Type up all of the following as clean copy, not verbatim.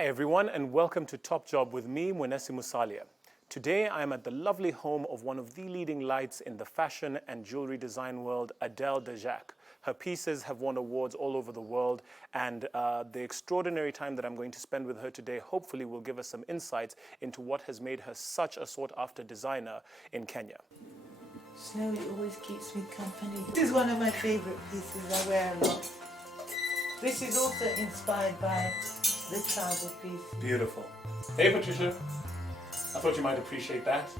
Hi everyone, and welcome to Top Job with me, Mwenesi Musalia. Today I am at the lovely home of one of the leading lights in the fashion and jewelry design world, Adelle Dejak. Her pieces have won awards all over the world, and the extraordinary time that I'm going to spend with her today hopefully will give us some insights into what has made her such a sought-after designer in Kenya. Snowy always keeps me company. This is one of my favorite pieces I wear a lot. This is also inspired by the travel piece. Beautiful. Hey Patricia, I thought you might appreciate that.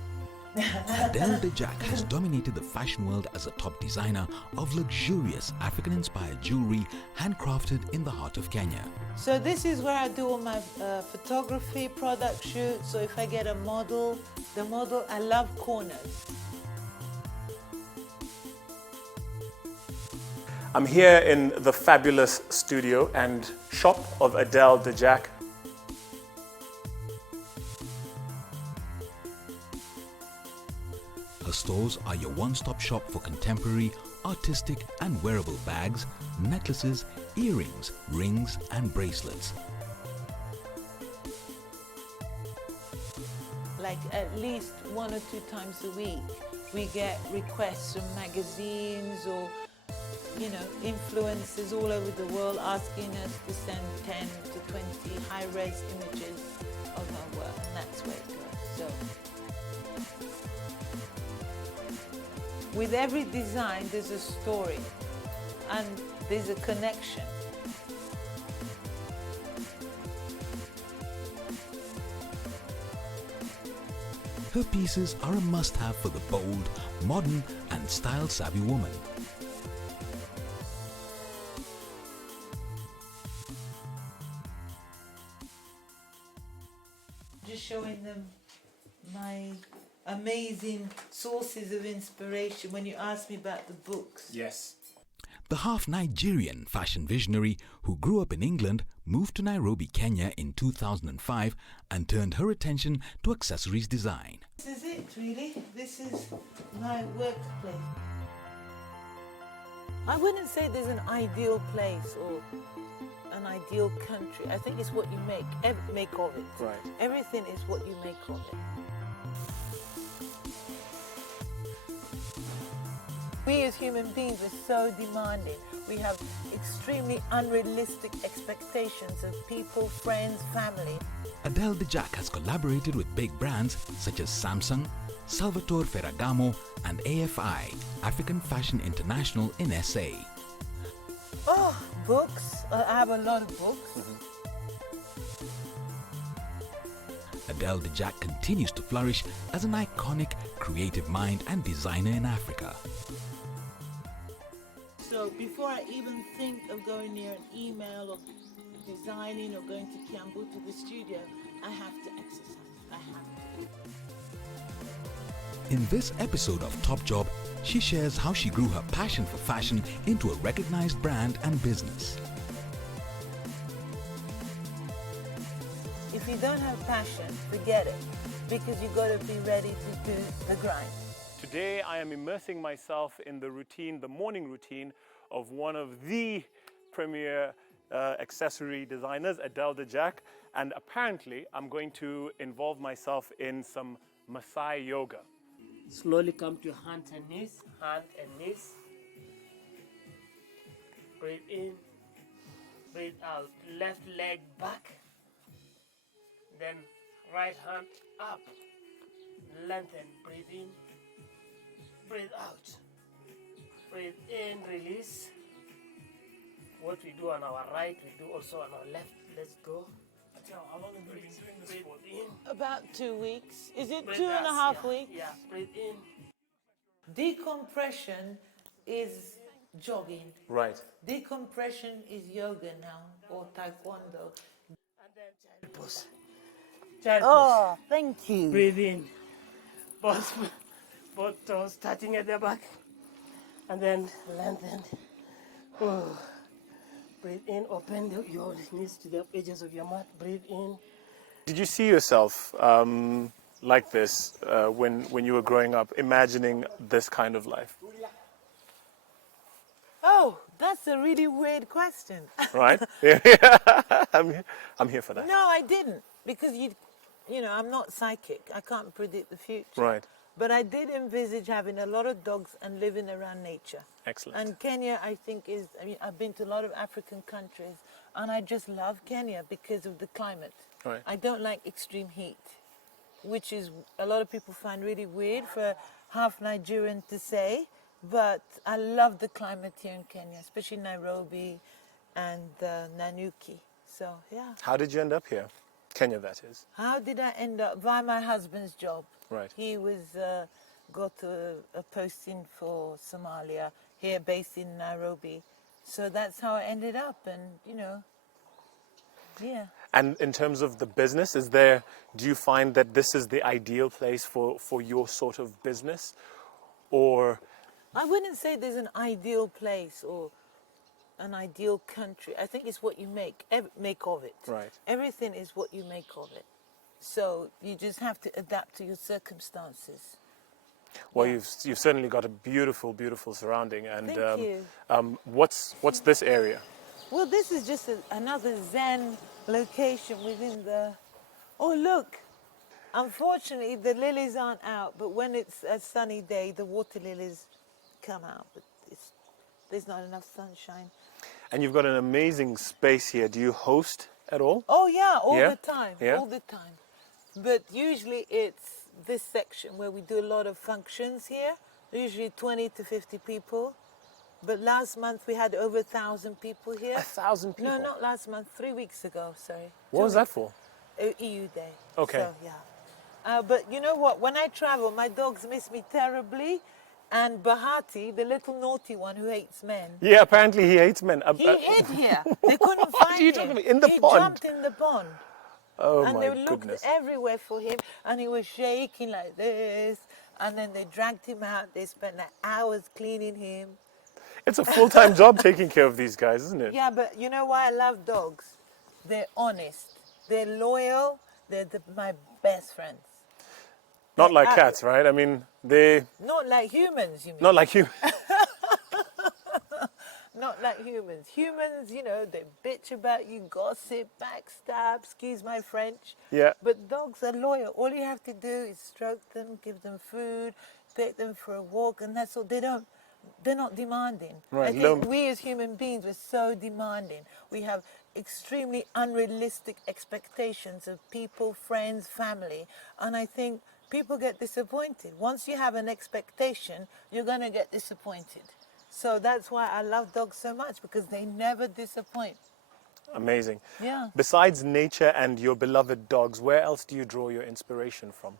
Adelle Dejak has dominated the fashion world as a top designer of luxurious African-inspired jewelry handcrafted in the heart of Kenya. So this is where I do all my photography, product shoots. So if I get a model, I love corners. I'm here in the fabulous studio and shop of Adelle Dejak. Her stores are your one-stop shop for contemporary, artistic and wearable bags, necklaces, earrings, rings and bracelets. Like at least 1 or 2 times a week, we get requests from magazines or influencers all over the world asking us to send 10 to 20 high-res images of our work, and that's where it goes. So, with every design, there's a story and there's a connection. Her pieces are a must-have for the bold, modern and style-savvy woman. Just showing them my amazing sources of inspiration when you asked me about the books. Yes. The half-Nigerian fashion visionary who grew up in England moved to Nairobi, Kenya in 2005 and turned her attention to accessories design. This is it, really. This is my workplace. I wouldn't say there's an ideal place or an ideal country. I think it's what you make of it. Right. Everything is what you make of it. We as human beings are so demanding. We have extremely unrealistic expectations of people, friends, family. Adelle Dejak has collaborated with big brands such as Samsung, Salvatore Ferragamo and AFI, African Fashion International in SA. Oh, books. I have a lot of books. Adelle Dejak continues to flourish as an iconic, creative mind and designer in Africa. So before I even think of going near an email or designing or going to Kiambu to the studio, I have to exercise. I have to. In this episode of Top Job, she shares how she grew her passion for fashion into a recognized brand and business. If you don't have passion, forget it, because you've got to be ready to do the grind. Today I am immersing myself in the routine, the morning routine of one of the premier accessory designers, Adelle Dejak, and apparently I'm going to involve myself in some Maasai yoga. Slowly come to hand and knees, Breathe in, breathe out. Left leg back, then right hand up. Lengthen, breathe in, breathe out. Breathe in, release. What we do on our right, we do also on our left. Let's go. How long have you been doing this for? Breathe in. About 2 weeks. Is it Breathe 2.5 out. weeks? Yeah, breathe in. Decompression is jogging. Right. Decompression is yoga now, or taekwondo. And then child pose. Child Oh, thank you. pose. Breathe in. Both toes touching at the back. And then lengthen. Oh. Breathe in, open your knees to the edges of your mat. Breathe in. Did you see yourself like this when you were growing up, imagining this kind of life? Oh, that's a really weird question. Right? Yeah. I'm here for that. No, I didn't, because you know, I'm not psychic. I can't predict the future. Right. But I did envisage having a lot of dogs and living around nature. Excellent. And Kenya, I think, is. I mean, I've been to a lot of African countries, and I just love Kenya because of the climate. Right. I don't like extreme heat, which is a lot of people find really weird for half Nigerian to say. But I love the climate here in Kenya, especially Nairobi and Nanyuki. So, yeah. How did you end up here? Kenya, that is. How did I end up? By my husband's job. Right. He was got a posting for Somalia here, based in Nairobi. So that's how I ended up, and you know, yeah. And in terms of the business, do you find that this is the ideal place for your sort of business? Or I wouldn't say there's an ideal place or an ideal country. I think it's what you make of it. Right. Everything is what you make of it. So you just have to adapt to your circumstances. well, you've certainly got a beautiful, beautiful surrounding. And Thank you. what's this area? Well, this is just another Zen location within the... Oh, look. Unfortunately, the lilies aren't out, but when it's a sunny day, the water lilies come out. But there's not enough sunshine. And you've got an amazing space here. Do you host at all? Oh, yeah, all Yeah? the time. Yeah? All the time. But usually it's this section where we do a lot of functions here, usually 20 to 50 people. But last month we had over 1,000 people here. 1,000 people? No, not last month, 3 weeks ago, sorry. What was that for? EU Day. Okay. So, yeah. But you know what? When I travel, my dogs miss me terribly. And Bahati, the little naughty one who hates men, Yeah, apparently he hates men. he hid here. They couldn't What find are you him. talking about? In the he pond? jumped in the pond. Oh And my they looked goodness. everywhere for him, and he was shaking like this. And then they dragged him out. They spent hours cleaning him. It's a full-time job taking care of these guys, isn't it? Yeah, but you know why I love dogs? They're honest. They're loyal. They're my best friends. Not like They're cats, right? I mean, Not like humans, you mean? not like you. Not like humans. Humans, you know, they bitch about you, gossip, backstab, excuse my French. Yeah. But dogs are loyal. All you have to do is stroke them, give them food, take them for a walk, and that's all. They're not demanding. Right, I think we as human beings are so demanding. We have extremely unrealistic expectations of people, friends, family. And I think people get disappointed. Once you have an expectation, you're going to get disappointed. So that's why I love dogs so much, because they never disappoint. Amazing. Yeah. Besides nature and your beloved dogs, where else do you draw your inspiration from?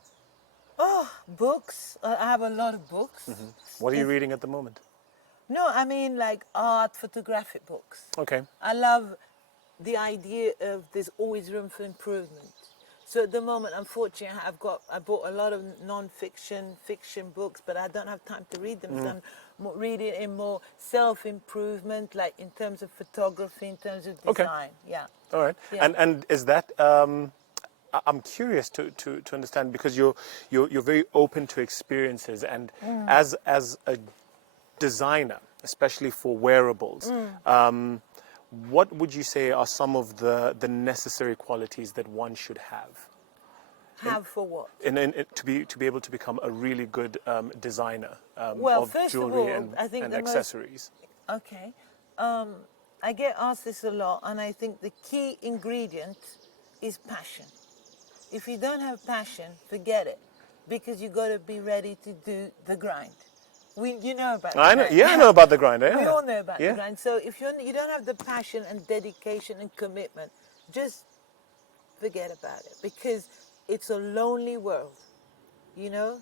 Oh, books. I have a lot of books. What are you reading at the moment? No, I mean like art, photographic books. Okay. I love the idea of there's always room for improvement. So at the moment, unfortunately, I bought a lot of non-fiction, fiction books, but I don't have time to read them. So I'm reading in more self-improvement, like in terms of photography, in terms of Okay. design. Yeah. All right. Yeah. And is that I'm curious to understand, because you're very open to experiences, and as a designer, especially for wearables, what would you say are some of the necessary qualities that one should have Have for what? to be able to become a really good designer Well, of first of jewelry all, I think and the most- accessories? Okay. I get asked this a lot, and I think the key ingredient is passion. If you don't have passion, forget it, because you got to be ready to do the grind. You know about the I know. grind. Yeah, I know about the grind. Yeah. We all know about Yeah. the grind. So if you don't have the passion and dedication and commitment, just forget about it, because it's a lonely world, you know?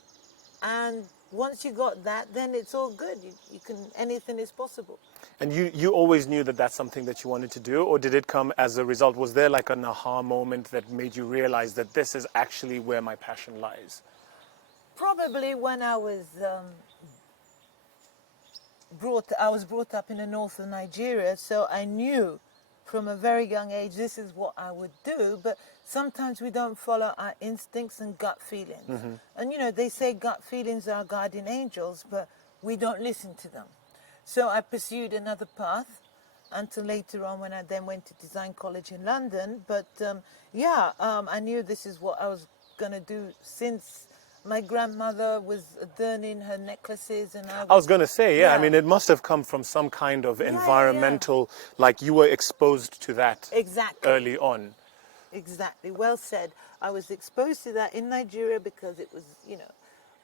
And once you got that, then it's all good. You can, anything is possible. And you always knew that that's something that you wanted to do, or did it come as a result? Was there like an aha moment that made you realize that this is actually where my passion lies? Probably when I was brought up in the north of Nigeria, so I knew from a very young age this is what I would do. But sometimes we don't follow our instincts and gut feelings. And you know, they say gut feelings are guardian angels, but we don't listen to them. So I pursued another path until later on when I then went to design college in London. But I knew this is what I was going to do since my grandmother was adorning her necklaces and I was going to say, yeah, I Yeah. mean, it must have come from some kind of yeah. environmental, like you were exposed to that Exactly. early on. Exactly. Well said. I was exposed to that in Nigeria because it was,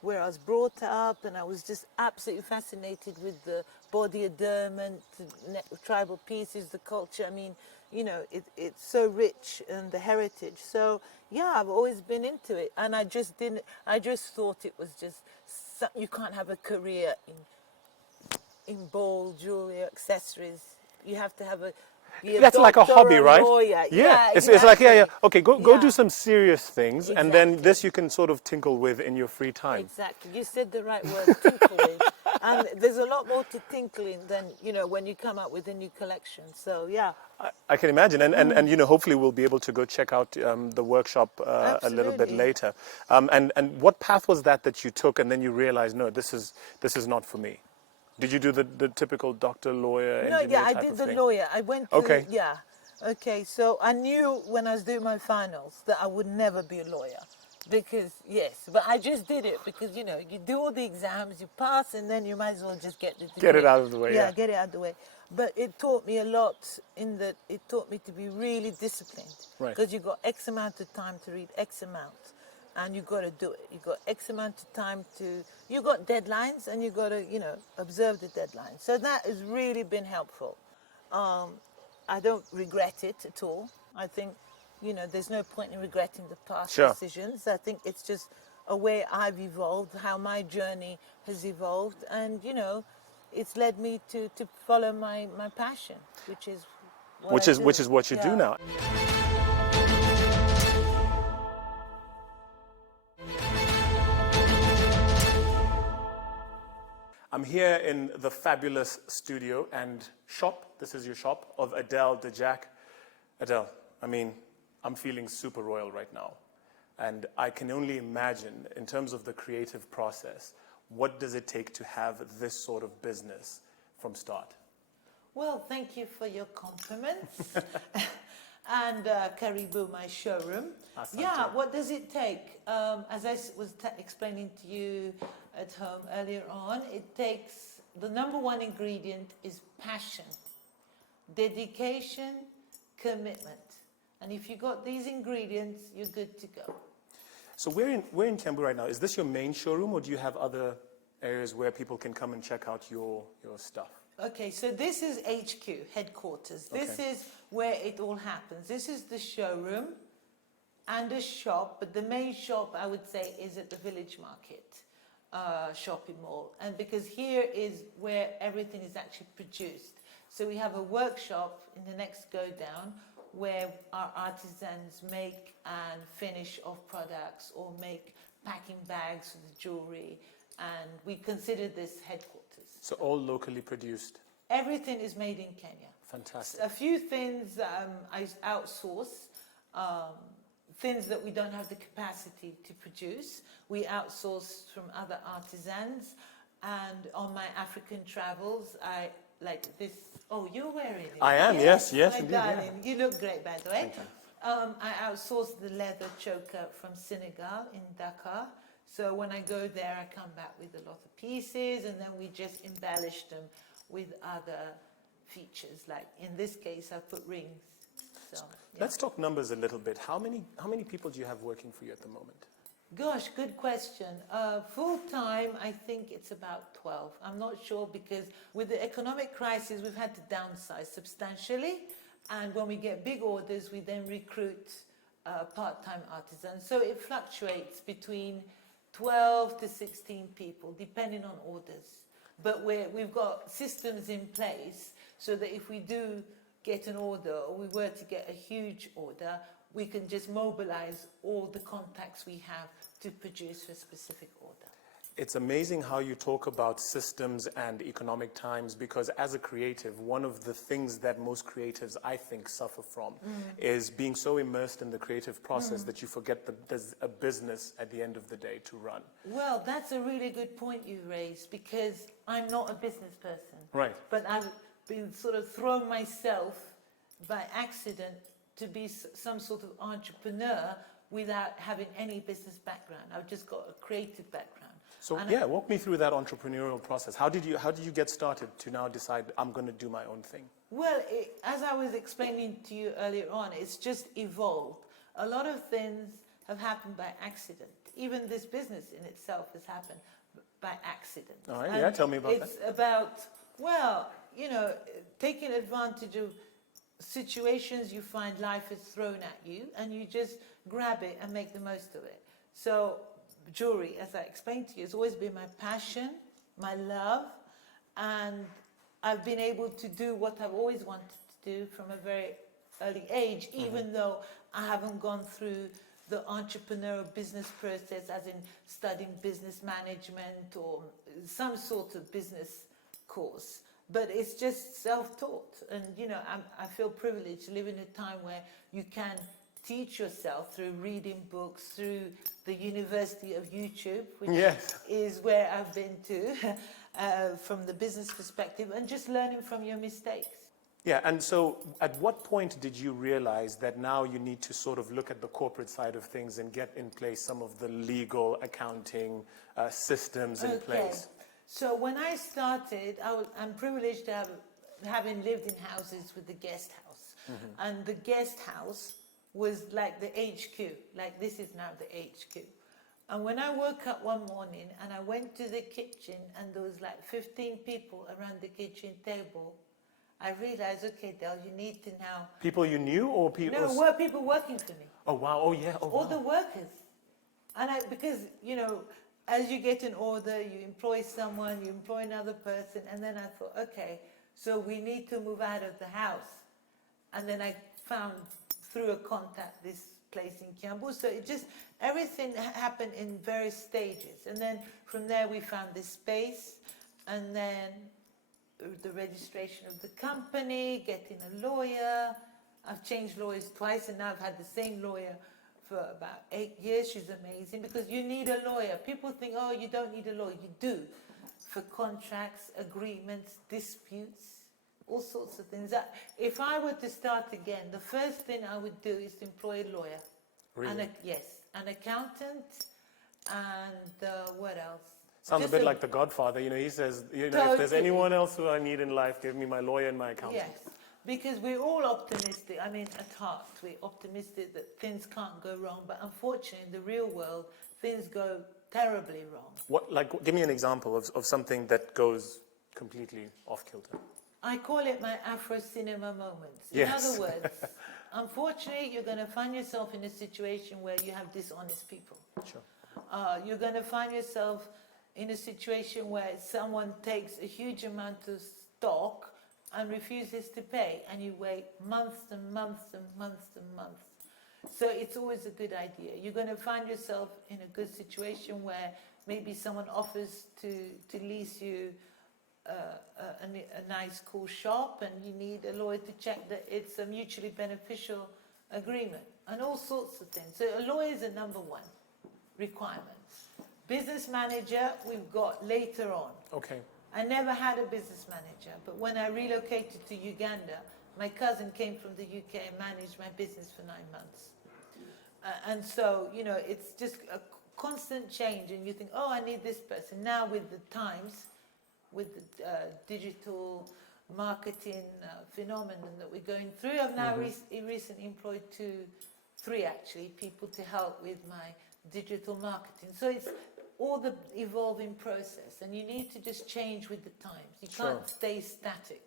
where I was brought up, and I was just absolutely fascinated with the body adornment, tribal pieces, the culture. I mean, it's so rich and the heritage. So yeah, I've always been into it, and I just didn't. I just thought it was just you can't have a career in ball, jewelry, accessories. You have to have be a That's like a doctor hobby, or a right? lawyer. Yeah. It's you like, have to. Okay, go Yeah. do some serious things, and then Exactly. this you can sort of tinkle with in your free time. Exactly. You said the right word, tinkling. And there's a lot more to tinkling than, when you come up with a new collection. So, yeah. I can imagine, and hopefully we'll be able to go check out the workshop a little bit Absolutely. later. And what path was that you took, and then you realized, no, this is not for me? Did you do the typical doctor, lawyer, No, engineer yeah, I type did of the thing? lawyer. I went to, Okay. yeah. Okay, so I knew when I was doing my finals that I would never be a lawyer. Because, yes, but I just did it because, you do all the exams, you pass, and then you might as well just get the degree. Get it out of the way, yeah. Get it out of the way. But it taught me a lot in that it taught me to be really disciplined. Right. Because you got X amount of time to read X amount, and you got to do it. You got X amount of time you got deadlines, and you got to, observe the deadlines. So that has really been helpful. I don't regret it at all. I think, there's no point in regretting the past Sure. decisions. I think it's just a way I've evolved, how my journey has evolved, and, it's led me to follow my passion, which is Which is what you do now. I'm here in the fabulous studio and shop, this is your shop, of Adelle Dejak. Adelle, I mean, I'm feeling super royal right now. And I can only imagine, in terms of the creative process, what does it take to have this sort of business from start? Well, thank you for your compliments. And Karibu, my showroom. Asante. Yeah, what does it take? As I was explaining to you at home earlier on, it takes, the number one ingredient is passion, dedication, commitment. And if you got these ingredients, you're good to go. So we're in Kiambu right now. Is this your main showroom, or do you have other areas where people can come and check out your stuff? Okay, so this is HQ, headquarters. This Okay. is where it all happens. This is the showroom and a shop, but the main shop, I would say, is at the Village Market shopping mall. And because here is where everything is actually produced. So we have a workshop in the next go down where our artisans make and finish off products or make packing bags for the jewelry. And we consider this headquarters. So all locally produced. Everything is made in Kenya. Fantastic. A few things I outsource, things that we don't have the capacity to produce. We outsource from other artisans. And on my African travels, I like this. Oh, you're wearing it. I am, yes, my indeed, darling. yeah. You look great, by the way. Thank you. I outsource the leather choker from Senegal in Dakar. So when I go there, I come back with a lot of pieces, and then we just embellish them with other features. Like in this case, I put rings. So yeah. Let's talk numbers a little bit. How many people do you have working for you at the moment? Gosh, good question. Full time, I think it's about 12. I'm not sure because with the economic crisis, we've had to downsize substantially. And when we get big orders, we then recruit part-time artisans. So it fluctuates between 12 to 16 people, depending on orders. But we've got systems in place so that if we do get an order or we were to get a huge order, we can just mobilize all the contacts we have to produce a specific order. It's amazing how you talk about systems and economic times, because as a creative, one of the things that most creatives, I think, suffer from is being so immersed in the creative process that you forget that there's a business at the end of the day to run. Well, that's a really good point you raised, because I'm not a business person. Right. But I've been sort of thrown myself by accident to be some sort of entrepreneur without having any business background. I've just got a creative background. So And yeah, walk me through that entrepreneurial process. How did you get started to now decide I'm going to do my own thing? Well, as I was explaining to you earlier on, it's just evolved. A lot of things have happened by accident. Even this business in itself has happened by accident. All right, And yeah, tell me about that. It's about, well, you know, taking advantage of situations you find life is thrown at you, and you just grab it and make the most of it. So jewelry, as I explained to you, has always been my passion, my love, and I've been able to do what I've always wanted to do from a very early age, even though I haven't gone through the entrepreneurial business process, as in studying business management or some sort of business course. But it's just self-taught, and you know, I feel privileged to live in a time where you can teach yourself through reading books, through the University of YouTube, which Yes. is where I've been to from the business perspective, and just learning from your mistakes. Yeah, and so at what point did you realize that now you need to sort of look at the corporate side of things and get in place some of the legal accounting systems in place? So when I started, I'm privileged to having lived in houses with the guest house. And the guest house was like the HQ, like this is now the HQ. And when I woke up one morning and I went to the kitchen and there was like 15 people around the kitchen table, I realized, okay, Del, you need to now... People you knew or people? No, were people working for me. Oh, wow. Oh, yeah. Oh, All wow. the workers. And because, you know, as you get an order, you employ someone, you employ another person, and then I thought, okay, so we need to move out of the house. And then I found, through a contact, this place in Kiambu. So it just, everything happened in various stages. And then from there we found this space, and then the registration of the company, getting a lawyer. I've changed lawyers twice, and now I've had the same lawyer for about 8 years. She's amazing, because you need a lawyer. People think, oh, you don't need a lawyer. You do, for contracts, agreements, disputes, all sorts of things. If I were to start again, the first thing I would do is to employ a lawyer. Really? Yes, an accountant, and what else? Sounds Just a bit like The Godfather. You know, he says, you know, if there's Totally. anyone else who I need in life, give me my lawyer and my accountant. Yes, because we're all optimistic. I mean, at heart, we're optimistic that things can't go wrong. But unfortunately, in the real world, things go terribly wrong. What, like, give me an example of something that goes completely off kilter. I call it my Afro cinema moments. Yes. In other words, unfortunately, you're going to find yourself in a situation where you have dishonest people. Sure. You're going to find yourself in a situation where someone takes a huge amount of stock and refuses to pay, and you wait months and months and months and months. So it's always a good idea. You're going to find yourself in a good situation where maybe someone offers to lease you a nice cool shop, and you need a lawyer to check that it's a mutually beneficial agreement, and all sorts of things. So a lawyer is a number one requirement. Business manager, we've got later on. Okay. I never had a business manager, but when I relocated to Uganda, my cousin came from the UK and managed my business for 9 months. And so, you know, it's just a constant change, and you think, oh, I need this person. Now with the times, with the digital marketing phenomenon that we're going through, I've now recently employed 3 actually, people to help with my digital marketing. So it's all the evolving process, and you need to just change with the times. You can't stay static.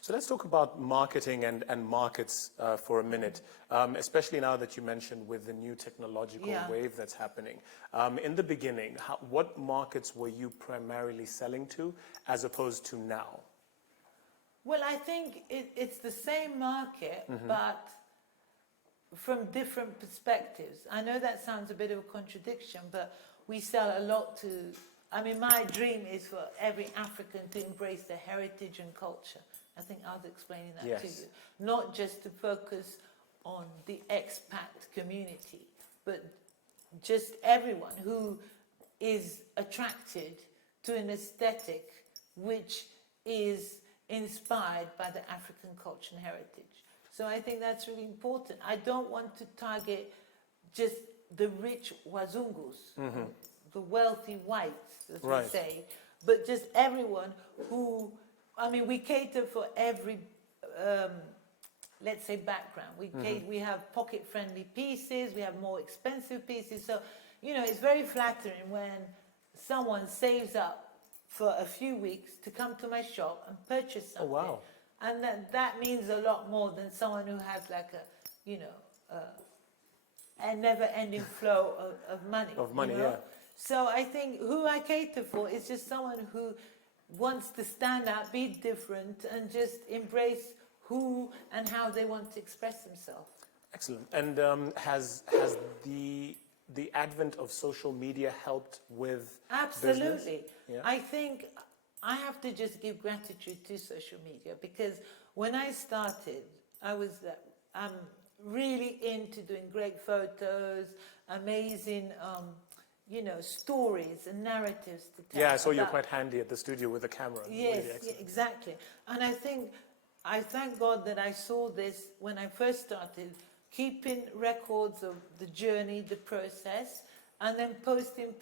So let's talk about marketing and markets for a minute, especially now that you mentioned with the new technological wave that's happening. In the beginning, what markets were you primarily selling to as opposed to now? Well, I think it's the same market, but from different perspectives. I know that sounds a bit of a contradiction, but we sell a lot to I mean, my dream is for every African to embrace their heritage and culture. I think I was explaining that to Yes. you. Not just to focus on the expat community, but just everyone who is attracted to an aesthetic which is inspired by the African culture and heritage. So I think that's really important. I don't want to target just the rich Wazungus, the wealthy whites, as Right. we say, but just everyone who, I mean, we cater for every, let's say, background. We have pocket-friendly pieces, we have more expensive pieces. So, you know, it's very flattering when someone saves up for a few weeks to come to my shop and purchase something. wow. And that means a lot more than someone who has like a, you know, a never-ending flow of money. Of money, you know? yeah. So I think who I cater for is just someone who wants to stand out, be different, and just embrace who and how they want to express themselves. Excellent. And has the advent of social media helped with Absolutely. business? Yeah. I think I have to just give gratitude to social media, because when I started, I was really into doing great photos, amazing, you know, stories and narratives to tell. Yeah, I saw you're about- quite handy at the studio with the camera. Yes, Really yeah, excellent. exactly. And I thank God that I saw this when I first started, keeping records of the journey, the process, and then posting.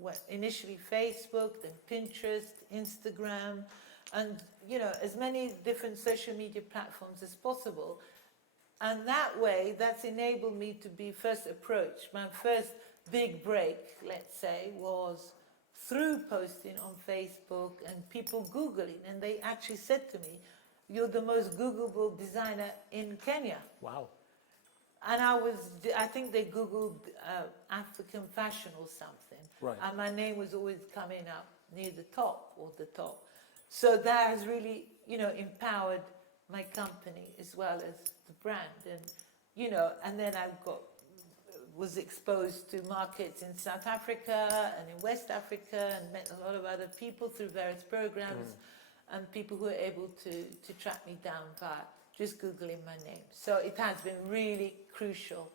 Well, initially Facebook, then Pinterest, Instagram, and, you know, as many different social media platforms as possible. And that way, that's enabled me to be first approached. My first big break, let's say, was through posting on Facebook and people Googling. And they actually said to me, "You're the most Googleable designer in Kenya." Wow. And I think they Googled African fashion or something. Right. And my name was always coming up near the top or the top. So that has really, you know, empowered my company as well as the brand. And, you know, and then was exposed to markets in South Africa and in West Africa, and met a lot of other people through various programs, and people who were able to track me down by just Googling my name. So it has been really crucial.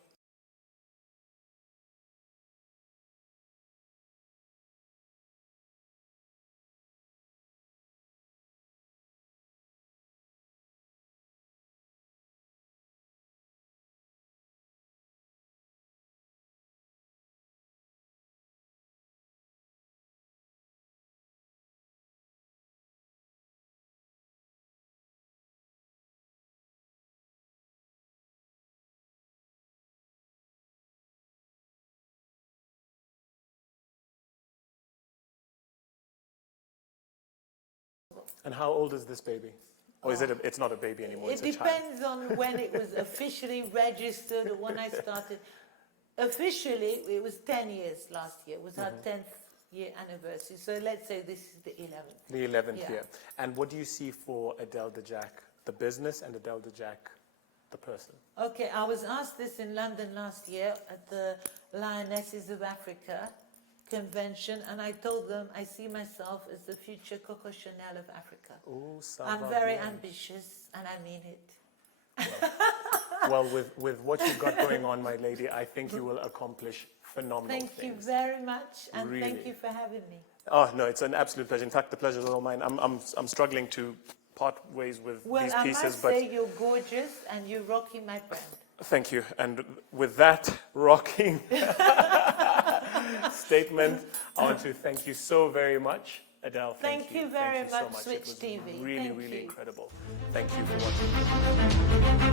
And how old is this baby? Or is it's not a baby anymore, It it's a child? depends on when it was officially registered or when I started. Officially, it was 10 years last year. It was our 10th year anniversary. So let's say this is the 11th. The 11th Yeah. year. And what do you see for Adelle Dejak, the business, and Adelle Dejak, the person? Okay, I was asked this in London last year at the Lionesses of Africa convention, and I told them I see myself as the future Coco Chanel of Africa. Oh, ça I'm va very bien. ambitious, and I mean it. Well, with what you've got going on, my lady, I think you will accomplish phenomenal Thank you things. very much, and Really. thank you for having me. Oh, no, it's an absolute pleasure. In fact, the pleasure is all mine. I'm struggling to part ways with Well, these I pieces, must but say you're gorgeous, and you're rocking my brand. thank you. And with that rocking statement, I want to thank you so very much, Adelle. Thank you very Thank you so much, much. Switch It was TV. really, Thank really you. incredible. Thank you for watching.